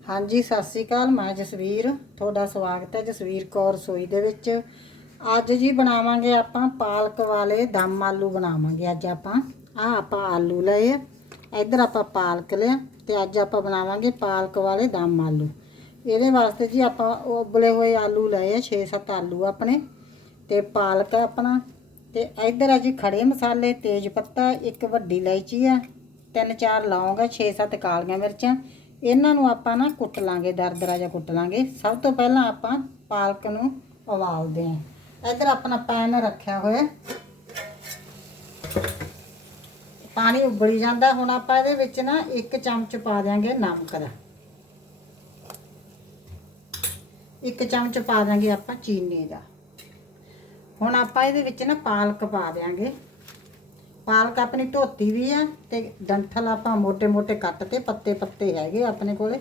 ਹਾਂਜੀ, ਸਤਿ ਸ੍ਰੀ ਅਕਾਲ, ਮੈਂ ਜਸਵੀਰ। ਤੁਹਾਡਾ ਸਵਾਗਤ ਹੈ ਜਸਵੀਰ ਕੌਰ ਰਸੋਈ ਦੇ ਵਿੱਚ। ਅੱਜ ਜੀ ਬਣਾਵਾਂਗੇ ਆਪਾਂ ਪਾਲਕ ਵਾਲੇ ਦਮ ਆਲੂ ਬਣਾਵਾਂਗੇ। ਅੱਜ ਆਪਾਂ ਆ ਆਪਾਂ ਆਲੂ ਲਏ ਇੱਧਰ ਆਪਾਂ ਪਾਲਕ ਲਿਆ ਤੇ ਅੱਜ ਆਪਾਂ ਬਣਾਵਾਂਗੇ ਪਾਲਕ ਵਾਲੇ ਦਮ ਆਲੂ। ਇਹਦੇ ਵਾਸਤੇ ਜੀ ਆਪਾਂ ਉਬਲੇ ਹੋਏ ਆਲੂ ਲਏ ਆ 6-7 ਆਲੂ ਆਪਣੇ ਤੇ ਪਾਲਕ ਆਪਣਾ। ਤੇ ਇੱਧਰ ਆ ਜੀ ਖੜੇ ਮਸਾਲੇ, ਤੇਜ ਪੱਤਾ, ਇੱਕ ਵੱਡੀ ਇਲਾਇਚੀ ਆ ਤਿੰਨ ਚਾਰ ਲੌਂਗ ਆ 6-7 ਕਾਲੀਆਂ ਮਿਰਚਾਂ ਇਹਨਾਂ ਨੂੰ ਆਪਾਂ ਨਾ ਕੁੱਟ ਲਾਂਗੇ, ਦਰਦਰਾ ਜਿਹਾ ਕੁੱਟ ਲਾਂਗੇ। ਸਭ ਤੋਂ ਪਹਿਲਾਂ ਆਪਾਂ ਪਾਲਕ ਨੂੰ ਉਬਾਲਦੇ ਆਂ ਇੱਧਰ ਆਪਣਾ ਪੈਨ ਰੱਖਿਆ ਹੋਇਆ। ਪਾਣੀ ਉਬਲੀ ਜਾਂਦਾ। ਹੁਣ ਆਪਾਂ ਇਹਦੇ ਵਿੱਚ ਨਾ ਇੱਕ ਚਮਚ ਪਾ ਦਿਆਂਗੇ ਨਮਕ ਦਾ। ਇੱਕ ਚਮਚ ਪਾ ਦਾਂਗੇ ਆਪਾਂ ਚੀਨੀ ਦਾ। ਹੁਣ ਆਪਾਂ ਇਹਦੇ ਵਿੱਚ ਨਾ ਪਾਲਕ ਪਾ ਦਿਆਂਗੇ। ਪਾਲਕ ਆਪਣੀ ਧੋਤੀ ਵੀ ਹੈ ਤੇ ਡੰਠਲ ਆਪਾਂ ਮੋٹے-ਮੋٹے ਕੱਟ ਤੇ ਪੱਤੇ-ਪੱਤੇ ਹੈਗੇ ਆਪਣੇ ਕੋਲੇ।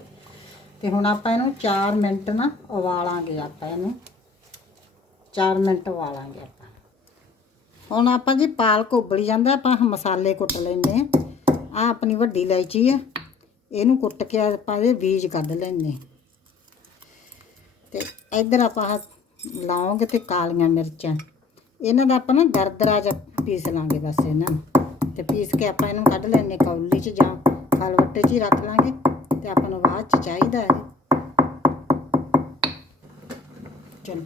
ਤੇ ਹੁਣ ਆਪਾਂ ਇਹਨੂੰ 4 ਮਿੰਟ ਨਾ ਉਬਾਲਾਂਗੇ ਆਪਾਂ ਇਹਨੂੰ। 4 ਮਿੰਟ ਉਬਾਲਾਂਗੇ ਆਪਾਂ। ਹੁਣ ਆਪਾਂ ਜੀ ਪਾਲਕ ਉਬਲੀ ਜਾਂਦਾ, ਆਪਾਂ ਮਸਾਲੇ ਕੁੱਟ ਲੈਂਦੇ ਆ ਆ ਆਪਣੀ ਵੱਡੀ ਇਲਾਇਚੀ ਆ, ਇਹਨੂੰ ਕੁੱਟ ਕੇ ਆਪਾਂ ਇਹਦੇ ਬੀਜ ਕੱਢ ਲੈਂਦੇ ਤੇ ਇੱਧਰ ਆਪਾਂ ਲਾਉਂਗੇ ਤੇ ਕਾਲੀਆਂ ਮਿਰਚਾਂ। ਇਹਨਾਂ ਦਾ ਆਪਾਂ ਨਾ ਦਰਦਰਾ ਜਿਹਾ ਪੀਸ ਲਾਂਗੇ ਬਸ ਇਹਨਾਂ ਨੂੰ। ਤੇ ਪੀਸ ਕੇ ਆਪਾਂ ਇਹਨੂੰ ਕੱਢ ਲੈਣੇ ਕੌਲੀ 'ਚ ਜਾਂ ਖਲਵੱਟੇ 'ਚ ਹੀ ਰੱਖ ਲਾਂਗੇ ਤੇ ਆਪਾਂ ਨੂੰ ਬਾਅਦ 'ਚ ਚਾਹੀਦਾ ਹੈ। ਚਲੋ।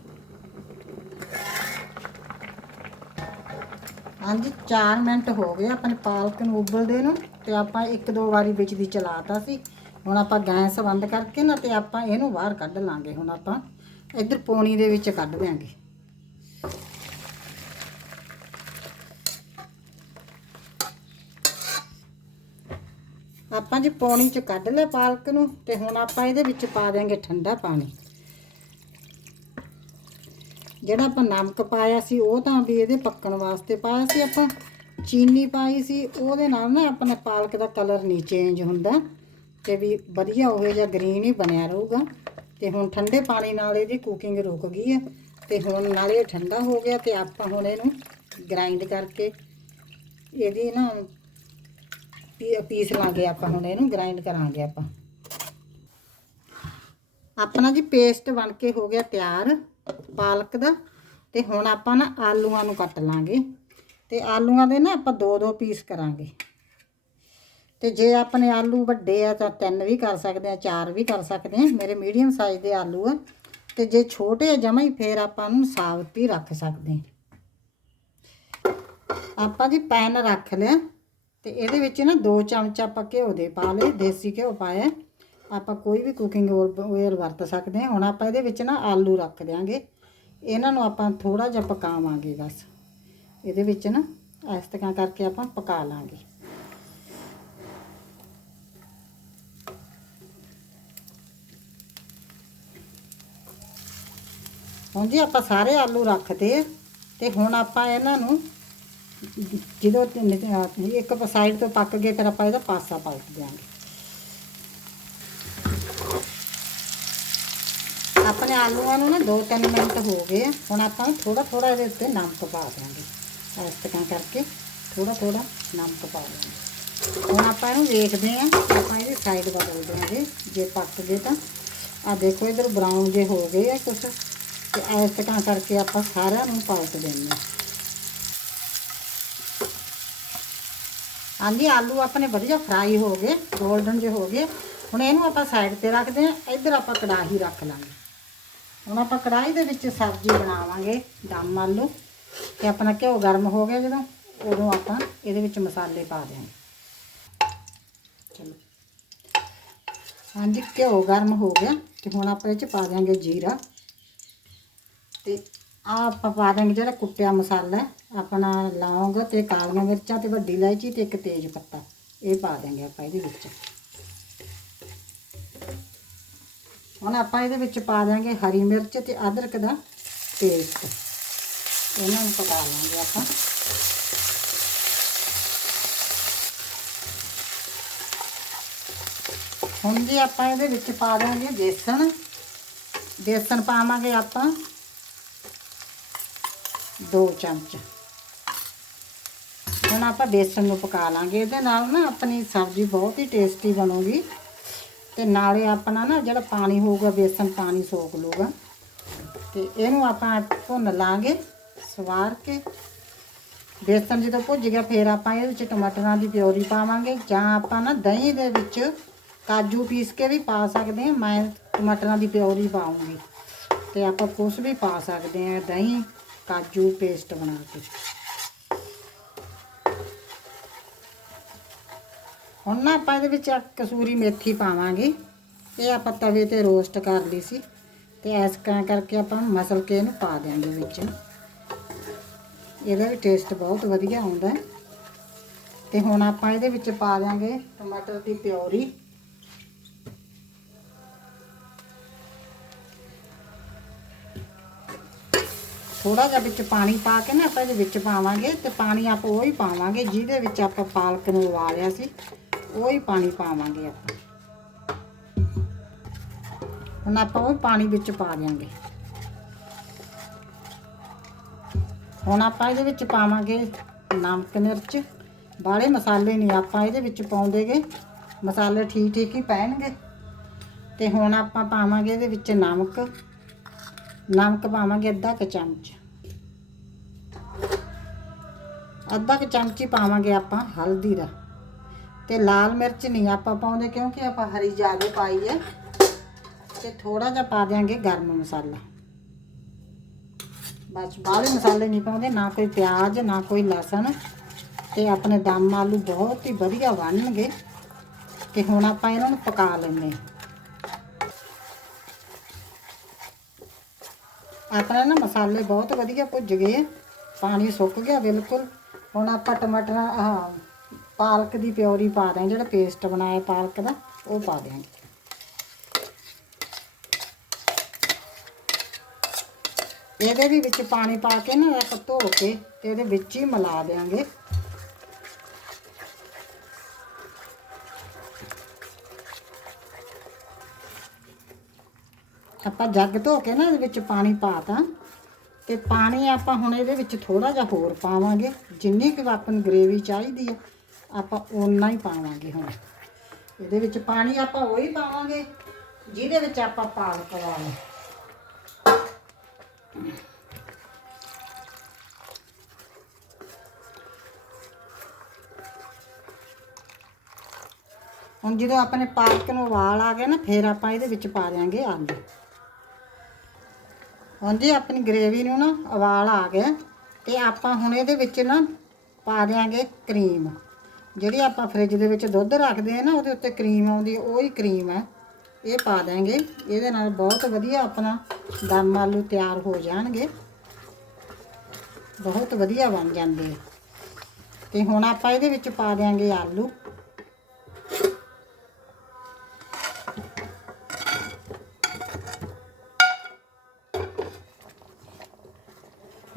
ਹਾਂਜੀ 4 ਮਿੰਟ ਹੋ ਗਏ ਆਪਣੇ ਪਾਲਕ ਨੂੰ ਉਬਲਦੇ ਨੂੰ ਤੇ ਆਪਾਂ ਇੱਕ ਦੋ ਵਾਰੀ ਵਿੱਚ ਦੀ ਚਲਾਤਾ ਸੀ। ਹੁਣ ਆਪਾਂ ਗੈਸ ਬੰਦ ਕਰਕੇ ਨਾ ਤੇ ਆਪਾਂ ਇਹਨੂੰ ਬਾਹਰ ਕੱਢ ਲਾਂਗੇ। ਹੁਣ ਆਪਾਂ ਇੱਧਰ ਪੋਣੀ ਦੇ ਵਿੱਚ ਕੱਢ ਦਿਆਂਗੇ। ਆਪਾਂ ਜੀ ਪੌਣੀ ਚ ਕੱਢ ਲਿਆ ਪਾਲਕ ਨੂੰ ਤੇ ਹੁਣ ਆਪਾਂ ਇਹਦੇ ਵਿੱਚ ਪਾ ਦਿਆਂਗੇ ਠੰਡਾ ਪਾਣੀ। ਜਿਹੜਾ ਆਪਾਂ ਨਮਕ ਪਾਇਆ ਸੀ, ਉਹ ਤਾਂ ਵੀ ਇਹਦੇ ਪੱਕਣ ਵਾਸਤੇ ਪਾਇਆ ਸੀ ਆਪਾਂ। ਚੀਨੀ ਪਾਈ ਸੀ, ਉਹਦੇ ਨਾਲ ਨਾ ਆਪਣੇ ਪਾਲਕ ਦਾ ਕਲਰ ਨਹੀਂ ਚੇਂਜ ਹੁੰਦਾ ਤੇ ਵੀ ਵਧੀਆ ਹੋਵੇ ਜਾਂ ਗ੍ਰੀਨ ਹੀ ਬਣਿਆ ਰਹੂਗਾ। ਤੇ ਹੁਣ ਠੰਡੇ ਪਾਣੀ ਨਾਲ ਇਹਦੀ ਕੁਕਿੰਗ ਰੁਕ ਗਈ ਹੈ ਤੇ ਹੁਣ ਨਾਲੇ ਇਹ ਠੰਡਾ ਹੋ ਗਿਆ ਤੇ ਆਪਾਂ ਹੁਣ ਇਹਨੂੰ ਗ੍ਰਾਈਂਡ ਕਰਕੇ ਇਹਦੀ ਨਾ ਪੀਸ ਲਾਂਗੇ ਆਪਾਂ ਹੁਣ ਇਹਨੂੰ ਗ੍ਰਾਈਂਡ ਕਰਾਂਗੇ ਆਪਾਂ। ਆਪਣਾ ਜੀ ਪੇਸਟ ਬਣ ਕੇ ਹੋ ਗਿਆ ਤਿਆਰ, ਪਾਲਕ ਦਾ। ਤੇ ਹੁਣ ਆਪਾਂ ਨਾ ਆਲੂਆਂ ਨੂੰ ਕੱਟ ਲਾਂਗੇ। ਤੇ ਆਲੂਆਂ ਦੇ ਨਾ ਆਪਾਂ ਦੋ ਦੋ ਪੀਸ ਕਰਾਂਗੇ। ਤੇ ਜੇ ਆਪਣੇ ਆਲੂ ਵੱਡੇ ਆ ਤਾਂ ਤਿੰਨ ਵੀ ਕਰ ਸਕਦੇ ਆ, ਚਾਰ ਵੀ ਕਰ ਸਕਦੇ ਆ। ਮੇਰੇ ਮੀਡੀਅਮ ਸਾਈਜ਼ ਦੇ ਆਲੂ ਆ। ਤੇ ਜੇ ਛੋਟੇ ਆ ਜਮਾਂ ਹੀ ਫੇਰ ਆਪਾਂ ਨੂੰ ਸਾਬਤ ਵੀ ਰੱਖ ਸਕਦੇ ਆ। ਆਪਾਂ ਜੀ ਪੈਨ ਰੱਖ ਲਿਆ। ਤੇ ਇਹਦੇ ਵਿੱਚ ਨਾ ਦੋ ਚਮਚ ਆਪਾਂ ਘਿਓ ਦੇ ਪਾ ਲਏ, ਦੇਸੀ ਘਿਓ ਪਾਇਆ। ਆਪਾਂ ਕੋਈ ਵੀ ਕੁਕਿੰਗ ਓਇਲ ਵਰਤ ਸਕਦੇ ਹਾਂ। ਹੁਣ ਆਪਾਂ ਇਹਦੇ ਵਿੱਚ ਨਾ ਆਲੂ ਰੱਖ ਦਿਆਂਗੇ। ਇਹਨਾਂ ਨੂੰ ਆਪਾਂ ਥੋੜਾ ਜਿਹਾ ਪਕਾਵਾਂਗੇ ਬਸ। ਇਹਦੇ ਵਿੱਚ ਨਾ ਇਸ ਤਰ੍ਹਾਂ ਕਰਕੇ ਆਪਾਂ ਪਕਾ ਲਾਂਗੇ। ਹੁਣ ਜੀ ਆਪਾਂ ਸਾਰੇ ਆਲੂ ਰੱਖਦੇ ਆ। ਤੇ ਹੁਣ ਆਪਾਂ ਇਹਨਾਂ ਨੂੰ ਜਦੋਂ ਤਿੰਨ- ਇੱਕ ਸਾਈਡ ਤੋਂ ਪੱਕ ਗਏ, ਫਿਰ ਆਪਾਂ ਇਹਦਾ ਪਾਸਾ ਪਲਟ ਦਿਆਂਗੇ। ਆਪਣੇ ਆਲੂਆਂ ਨੂੰ ਨਾ 2-3 ਮਿੰਟ ਹੋ ਗਏ ਆ। ਹੁਣ ਆਪਾਂ ਥੋੜਾ ਥੋੜਾ ਇਹਦੇ ਉੱਤੇ ਨਮਕ ਪਾ ਦਿਆਂਗੇ। ਇਸ ਤਰ੍ਹਾਂ ਕਰਕੇ ਥੋੜਾ ਥੋੜਾ ਨਮਕ ਪਾ ਦਿਆਂਗੇ। ਹੁਣ ਆਪਾਂ ਇਹਨੂੰ ਵੇਖਦੇ ਆ ਆਪਾਂ ਇਹਦੀ ਸਾਈਡ ਬਦਲ ਦਿਆਂਗੇ। ਜੇ ਪੱਕ ਗਏ ਤਾਂ ਆ ਦੇਖੋ ਇਧਰ ਬਰਾਊਨ ਜੇ ਹੋ ਗਏ ਆ ਕੁਛ, ਤੇ ਇਸ ਤਰ੍ਹਾਂ ਕਰਕੇ ਆਪਾਂ ਸਾਰਿਆਂ ਨੂੰ ਪਲਟ ਦਿੰਦੇ ਹਾਂ। ਹਾਂਜੀ ਆਲੂ ਆਪਣੇ ਵਧੀਆ ਫਰਾਈ ਹੋ ਗਏ 골ਡਨ ਜੇ ਹੋ ਗਏ। ਹੁਣ ਇਹਨੂੰ ਆਪਾਂ ਸਾਈਡ ਤੇ ਰੱਖਦੇ ਹਾਂ, ਇੱਧਰ ਆਪਾਂ ਕੜਾਹੀ ਰੱਖ ਲਾਂਗੇ। ਹੁਣ ਆਪਾਂ ਕੜਾਹੀ ਦੇ ਵਿੱਚ ਸਬਜ਼ੀ ਬਣਾਵਾਂਗੇ, ਦਮ ਆਲੂ ਤੇ ਆਪਣਾ ਘਿਓ ਗਰਮ ਹੋ ਗਿਆ ਜਦੋਂ, ਉਦੋਂ ਆਪਾਂ ਇਹਦੇ ਵਿੱਚ ਮਸਾਲੇ ਪਾ ਦਿਆਂਗੇ। ਚਲੋ। ਹਾਂਜੀ, ਘਿਓ ਗਰਮ ਹੋ ਗਿਆ ਤੇ ਹੁਣ ਆਪਾਂ ਇਹ ਚ ਪਾ ਦਿਆਂਗੇ ਜੀਰਾ ਤੇ ਆ ਆਪਾਂ ਪਾ ਦਾਂਗੇ ਜਿਹੜਾ ਕੁੱਟਿਆ ਮਸਾਲਾ ਆਪਣਾ ਲੌਂਗ ਤੇ ਕਾਲੀਆਂ ਮਿਰਚਾਂ ਤੇ ਵੱਡੀ ਇਲਾਇਚੀ ਤੇ ਇੱਕ ਤੇਜ ਪੱਤਾ। ਇਹ ਪਾ ਦਾਂਗੇ ਆਪਾਂ ਇਹਦੇ ਵਿੱਚ। ਹੁਣ ਆਪਾਂ ਇਹਦੇ ਵਿੱਚ ਪਾ ਦਾਂਗੇ ਹਰੀ ਮਿਰਚ ਤੇ ਅਦਰਕ ਦਾ ਪੇਸਟ। ਇਹਨਾਂ ਨੂੰ ਪਕਾ ਲਾਂਗੇ ਆਪਾਂ। ਹੁਣ ਜੀ ਆਪਾਂ ਇਹਦੇ ਵਿੱਚ ਪਾ ਦਾਂਗੇ ਬੇਸਣ ਬੇਸਣ ਪਾਵਾਂਗੇ ਆਪਾਂ। ਦੋ ਚਮਚ। ਹੁਣ ਆਪਾਂ ਬੇਸਣ ਨੂੰ ਪਕਾ ਲਾਂਗੇ। ਇਹਦੇ ਨਾਲ ਨਾ ਆਪਣੀ ਸਬਜ਼ੀ ਬਹੁਤ ਹੀ ਟੇਸਟੀ ਬਣੂਗੀ। ਤੇ ਨਾਲੇ ਆਪਣਾ ਨਾ ਜਿਹੜਾ ਪਾਣੀ ਹੋਊਗਾ, ਬੇਸਨ ਪਾਣੀ ਸੋਖ ਲੂਗਾ ਤੇ ਇਹਨੂੰ ਆਪਾਂ ਭੁੰਨ ਲਾਂਗੇ, ਸਵਾਰ ਕੇ। ਬੇਸਨ ਜਦੋਂ ਭੁੱਜ ਗਿਆ, ਫਿਰ ਆਪਾਂ ਇਹਦੇ ਵਿੱਚ ਟਮਾਟਰਾਂ ਦੀ ਪਿਓਰੀ ਪਾਵਾਂਗੇ। ਜਾਂ ਆਪਾਂ ਨਾ ਦਹੀਂ ਦੇ ਵਿੱਚ ਕਾਜੂ ਪੀਸ ਕੇ ਵੀ ਪਾ ਸਕਦੇ ਹਾਂ। ਮੈਂ ਟਮਾਟਰਾਂ ਦੀ ਪਿਓਰੀ ਪਾਉਂਗੀ ਤੇ ਆਪਾਂ ਕੁਛ ਵੀ ਪਾ ਸਕਦੇ ਹਾਂ, ਦਹੀਂ ਕਾਜੂ ਪੇਸਟ ਬਣਾ ਕੇ। ਹੁਣ ਨਾ ਆਪਾਂ ਇਹਦੇ ਵਿੱਚ ਕਸੂਰੀ ਮੇਥੀ ਪਾਵਾਂਗੇ। ਇਹ ਆਪਾਂ ਤਵੇ ਤੇ ਰੋਸਟ ਕਰ ਲਈ ਸੀ। ਤੇ ਐਸ ਤਰ੍ਹਾਂ ਕਰਕੇ ਆਪਾਂ ਮਸਲ ਕੇ ਇਹਨੂੰ ਪਾ ਦਿਆਂਗੇ ਵਿੱਚ। ਇਹਦਾ ਵੀ ਟੇਸਟ ਬਹੁਤ ਵਧੀਆ ਆਉਂਦਾ ਹੈ। ਤੇ ਹੁਣ ਆਪਾਂ ਇਹਦੇ ਵਿੱਚ ਪਾ ਦਿਆਂਗੇ ਟਮਾਟਰ ਦੀ ਪਿਓਰੀ ਥੋੜਾ ਜਿਹਾ ਵਿੱਚ ਪਾਣੀ ਪਾ ਕੇ ਨਾ ਆਪਾਂ ਇਹਦੇ ਵਿੱਚ ਪਾਵਾਂਗੇ ਤੇ ਪਾਣੀ ਆਪਾਂ ਉਹ ਹੀ ਪਾਵਾਂਗੇ ਜਿਹਦੇ ਵਿੱਚ ਆਪਾਂ ਪਾਲਕ ਨੂੰ ਉਬਾਲਿਆ ਸੀ, ਉਹ ਹੀ ਪਾਣੀ ਪਾਵਾਂਗੇ ਆਪਾਂ। ਹੁਣ ਆਪਾਂ ਉਹ ਪਾਣੀ ਵਿੱਚ ਪਾ ਦਿਆਂਗੇ। ਹੁਣ ਆਪਾਂ ਇਹਦੇ ਵਿੱਚ ਪਾਵਾਂਗੇ ਨਮਕ, ਮਿਰਚ। ਬਾਹਲੇ ਮਸਾਲੇ ਨਹੀਂ ਆਪਾਂ ਇਹਦੇ ਵਿੱਚ ਪਾਉਂਦੇਗੇ, ਮਸਾਲੇ ਠੀਕ ਠੀਕ ਹੀ ਪੈਣਗੇ। ਤੇ ਹੁਣ ਆਪਾਂ ਪਾਵਾਂਗੇ ਇਹਦੇ ਵਿੱਚ ਨਮਕ। ਨਮਕ ਪਾਵਾਂਗੇ ਅੱਧਾ ਕੁ ਚਮਚ। ਅੱਧਾ ਕੁ ਚਮਚ ਹੀ ਪਾਵਾਂਗੇ ਆਪਾਂ ਹਲਦੀ ਦਾ। ਤੇ ਲਾਲ ਮਿਰਚ ਨਹੀਂ ਆਪਾਂ ਪਾਉਂਦੇ ਕਿਉਂਕਿ ਆਪਾਂ ਹਰੀ ਜ਼ਿਆਦਾ ਪਾਈ ਹੈ। ਤੇ ਥੋੜਾ ਜਿਹਾ ਪਾ ਦਿਆਂਗੇ ਗਰਮ ਮਸਾਲਾ। ਬਸ ਬਾਹਲੇ ਮਸਾਲੇ ਨਹੀਂ ਪਾਉਂਦੇ, ਨਾ ਕੋਈ ਪਿਆਜ਼, ਨਾ ਕੋਈ ਲਸਣ। ਤੇ ਆਪਣੇ ਦਮ ਆਲੂ ਬਹੁਤ ਹੀ ਵਧੀਆ ਬਣਨਗੇ। ਤੇ ਹੁਣ ਆਪਾਂ ਇਹਨਾਂ ਨੂੰ ਪਕਾ ਲੈਂਦੇ ਹਾਂ। ਆਪਣਾ ਨਾ ਮਸਾਲੇ ਬਹੁਤ ਵਧੀਆ ਭੁੱਜ ਗਏ। ਪਾਣੀ ਸੁੱਕ ਗਿਆ ਬਿਲਕੁਲ। ਹੁਣ ਆਪਾਂ ਟਮਾਟਰ, ਆਹ ਪਾਲਕ ਦੀ ਪਿਓਰੀ ਪਾ ਦਾਂਗੇ ਜਿਹੜਾ ਪੇਸਟ ਬਣਾਇਆ ਪਾਲਕ ਦਾ, ਉਹ ਪਾ ਦਿਆਂਗੇ। ਇਹਦੇ ਵੀ ਵਿੱਚ ਪਾਣੀ ਪਾ ਕੇ ਨਾ ਇੱਕ ਧੋ ਕੇ ਤੇ ਇਹਦੇ ਵਿੱਚ ਹੀ ਮਿਲਾ ਦਿਆਂਗੇ। ਆਪਾਂ ਜੱਗ ਧੋ ਕੇ ਨਾ ਇਹਦੇ ਵਿੱਚ ਪਾਣੀ ਪਾਤਾ ਤੇ ਪਾਣੀ ਆਪਾਂ ਹੁਣ ਇਹਦੇ ਵਿੱਚ ਥੋੜਾ ਜਿਹਾ ਹੋਰ ਪਾਵਾਂਗੇ, ਜਿੰਨੀ ਕੁ ਆਪਾਂ ਨੂੰ ਗ੍ਰੇਵੀ ਚਾਹੀਦੀ ਹੈ ਆਪਾਂ ਓਨਾ ਹੀ ਪਾਵਾਂਗੇ ਹੁਣ। ਇਹਦੇ ਵਿੱਚ ਪਾਣੀ ਆਪਾਂ ਉਹੀ ਪਾਵਾਂਗੇ, ਜਿਹਦੇ ਵਿੱਚ ਆਪਾਂ ਪਾਲਕ ਪਾਵਾਂਗੇ ਹੁਣ ਜਦੋਂ ਆਪਣੇ ਪਾਲਕ ਨੂੰ ਉਬਾਲ ਆ ਗਿਆ ਨਾ, ਫਿਰ ਆਪਾਂ ਇਹਦੇ ਵਿੱਚ ਪਾ ਦਿਆਂਗੇ ਆਲੂ। ਹੁਣ ਜੀ ਆਪਣੀ ਗ੍ਰੇਵੀ ਨੂੰ ਨਾ ਉਬਾਲ ਆ ਗਿਆ ਤੇ ਆਪਾਂ ਹੁਣ ਇਹਦੇ ਵਿੱਚ ਨਾ ਪਾ ਦਿਆਂਗੇ ਕਰੀਮ ਜਿਹੜੀ ਆਪਾਂ ਫ੍ਰਿਜ ਦੇ ਵਿੱਚ ਦੁੱਧ ਰੱਖਦੇ ਆ ਨਾ, ਉਹਦੇ ਉੱਤੇ ਕਰੀਮ ਆਉਂਦੀ, ਉਹ ਹੀ ਕਰੀਮ ਹੈ। ਇਹ ਪਾ ਦਿਆਂਗੇ। ਇਹਦੇ ਨਾਲ ਬਹੁਤ ਵਧੀਆ ਆਪਣਾ ਦਮ ਆਲੂ ਤਿਆਰ ਹੋ ਜਾਣਗੇ। ਬਹੁਤ ਵਧੀਆ ਬਣ ਜਾਂਦੇ ਆ। ਤੇ ਹੁਣ ਆਪਾਂ ਇਹਦੇ ਵਿੱਚ ਪਾ ਦਿਆਂਗੇ ਆਲੂ।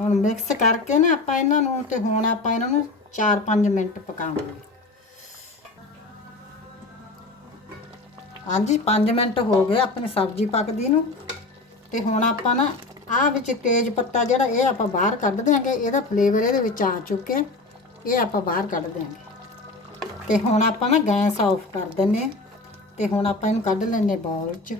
ਹੁਣ ਮਿਕਸ ਕਰਕੇ ਨਾ ਆਪਾਂ ਇਹਨਾਂ ਨੂੰ ਤੇ ਹੁਣ ਆਪਾਂ ਇਹਨਾਂ ਨੂੰ 4-5 ਮਿੰਟ ਪਕਾਵਾਂਗੇ। ਹਾਂਜੀ 5 ਮਿੰਟ ਹੋ ਗਏ ਆਪਣੀ ਸਬਜ਼ੀ ਪੱਕਦੀ ਨੂੰ। ਤੇ ਹੁਣ ਆਪਾਂ ਨਾ ਆਹ ਵਿੱਚ ਤੇਜ ਪੱਤਾ ਜਿਹੜਾ ਇਹ ਆਪਾਂ ਬਾਹਰ ਕੱਢ ਦਿਆਂਗੇ, ਇਹਦਾ ਫਲੇਵਰ ਇਹਦੇ ਵਿੱਚ ਆ ਚੁੱਕਿਆ ਇਹ ਆਪਾਂ ਬਾਹਰ ਕੱਢ ਦਿਆਂਗੇ। ਤੇ ਹੁਣ ਆਪਾਂ ਨਾ ਗੈਸ ਆਫ ਕਰ ਦਿੰਨੇ ਆ ਤੇ ਹੁਣ ਆਪਾਂ ਇਹਨੂੰ ਕੱਢ ਲੈਨੇ ਬਾਉਲ 'ਚ।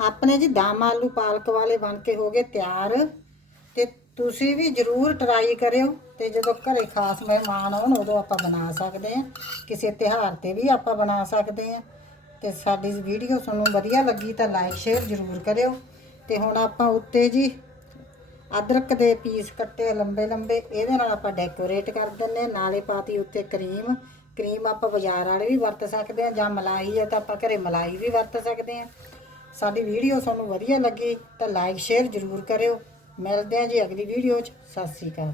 ਆਪਣੇ ਜੀ ਦਮ ਆਲੂ ਪਾਲਕ ਵਾਲੇ ਬਣ ਕੇ ਹੋ ਗਏ ਤਿਆਰ। ਤੇ ਤੁਸੀਂ ਵੀ ਜਰੂਰ ਟਰਾਈ ਕਰਿਓ ਤੇ ਜਦੋਂ ਘਰੇ ਖਾਸ ਮਹਿਮਾਨ ਆਉਣ, ਉਦੋਂ ਆਪਾਂ ਬਣਾ ਸਕਦੇ ਹਾਂ। ਕਿਸੇ ਤਿਉਹਾਰ ਤੇ ਵੀ ਆਪਾਂ ਬਣਾ ਸਕਦੇ ਹਾਂ। ਤੇ ਸਾਡੀ ਵੀਡੀਓ ਤੁਹਾਨੂੰ ਵਧੀਆ ਲੱਗੀ ਤਾਂ ਲਾਈਕ ਸ਼ੇਅਰ ਜਰੂਰ ਕਰਿਓ। ਤੇ ਹੁਣ ਆਪਾਂ ਉੱਤੇ ਜੀ ਅਦਰਕ ਦੇ ਪੀਸ ਕੱਟੇ ਲੰਬੇ ਲੰਬੇ ਇਹਦੇ ਨਾਲ ਆਪਾਂ ਡੈਕੋਰੇਟ ਕਰ ਦਿੰਨੇ ਹਾਂ। ਨਾਲੇ ਪਾਤੀ ਉੱਤੇ ਕਰੀਮ ਕਰੀਮ ਆਪਾਂ ਬਾਜ਼ਾਰ ਵਾਲੇ ਵੀ ਵਰਤ ਸਕਦੇ ਹਾਂ ਜਾਂ ਮਲਾਈ ਹੈ ਤਾਂ ਆਪਾਂ ਘਰੇ ਮਲਾਈ ਵੀ ਵਰਤ ਸਕਦੇ ਹਾਂ। ਸਾਡੀ ਵੀਡੀਓ ਤੁਹਾਨੂੰ ਵਧੀਆ ਲੱਗੀ ਤਾਂ ਲਾਈਕ ਸ਼ੇਅਰ ਜ਼ਰੂਰ ਕਰਿਓ। ਮਿਲਦੇ ਹਾਂ ਜੀ ਅਗਲੀ ਵੀਡੀਓ 'ਚ। ਸਤਿ ਸ਼੍ਰੀ ਅਕਾਲ।